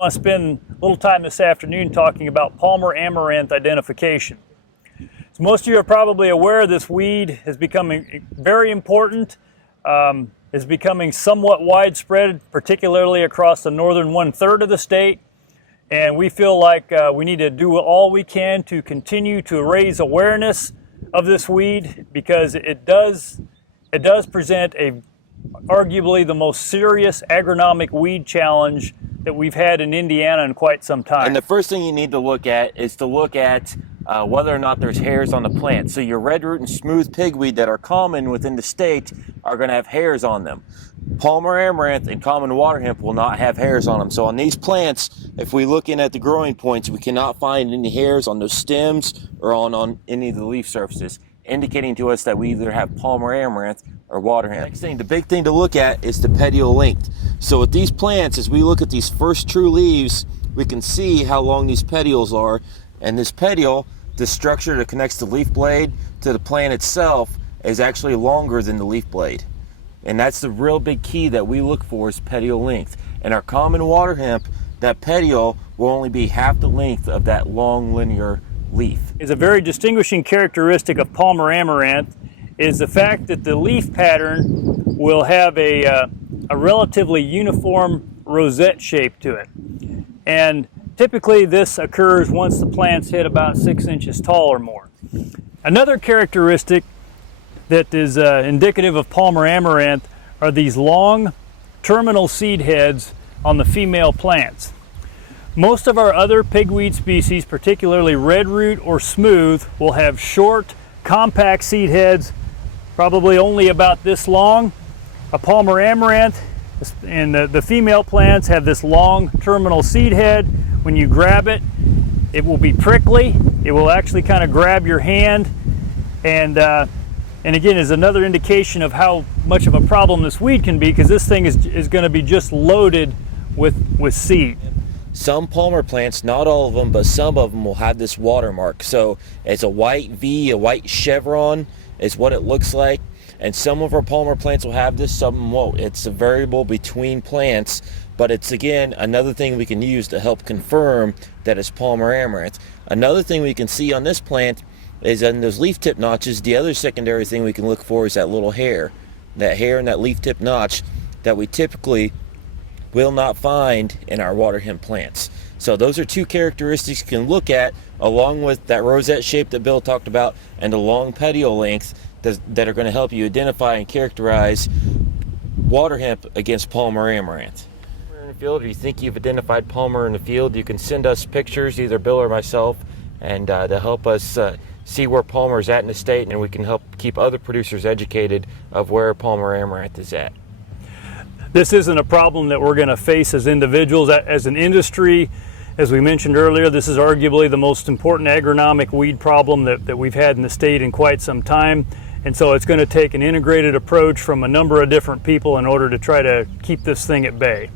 I want to spend a little time this afternoon talking about Palmer Amaranth identification. As most of you are probably aware, this weed is becoming very important, is becoming somewhat widespread, particularly across the northern 1/3 of the state. And we feel like we need to do all we can to continue to raise awareness of this weed, because it does present arguably the most serious agronomic weed challenge that we've had in Indiana in quite some time. And the first thing you need to look at is whether or not there's hairs on the plant. So your red root and smooth pigweed that are common within the state are going to have hairs on them. Palmer Amaranth and common water hemp will not have hairs on them. So on these plants, if we look in at the growing points, we cannot find any hairs on those stems or on any of the leaf surfaces, indicating to us that we either have Palmer Amaranth or water hemp. Next thing, the big thing to look at is the petiole length. So with these plants, as we look at these first true leaves, we can see how long these petioles are. And this petiole, the structure that connects the leaf blade to the plant itself, is actually longer than the leaf blade. And that's the real big key that we look for, is petiole length. And our common water hemp, that petiole will only be half the length of that long linear leaf. Is a very distinguishing characteristic of Palmer Amaranth is the fact that the leaf pattern will have a relatively uniform rosette shape to it. And typically this occurs once the plants hit about 6 inches tall or more. Another characteristic that is indicative of Palmer Amaranth are these long terminal seed heads on the female plants. Most of our other pigweed species, particularly red root or smooth, will have short, compact seed heads, probably only about this long. A Palmer Amaranth and the female plants have this long terminal seed head. When you grab it, it will be prickly. It will actually kind of grab your hand, and again is another indication of how much of a problem this weed can be, because this thing is going to be just loaded with seed. Some Palmer plants, not all of them, but some of them will have this watermark. So it's a white V, a white chevron is what it looks like. And some of our Palmer plants will have this, some won't. It's a variable between plants, but it's again another thing we can use to help confirm that it's Palmer Amaranth. Another thing we can see on this plant is in those leaf tip notches. The other secondary thing we can look for is that little hair. That hair and that leaf tip notch that we typically will not find in our water hemp plants. So those are two characteristics you can look at, along with that rosette shape that Bill talked about and the long petiole length, that are going to help you identify and characterize water hemp against Palmer Amaranth. In the field, if you think you've identified Palmer in the field, you can send us pictures, either Bill or myself, and to help us see where Palmer is at in the state, and we can help keep other producers educated of where Palmer Amaranth is at. This isn't a problem that we're going to face as individuals. As an industry, as we mentioned earlier, this is arguably the most important agronomic weed problem that we've had in the state in quite some time. And so it's going to take an integrated approach from a number of different people in order to try to keep this thing at bay.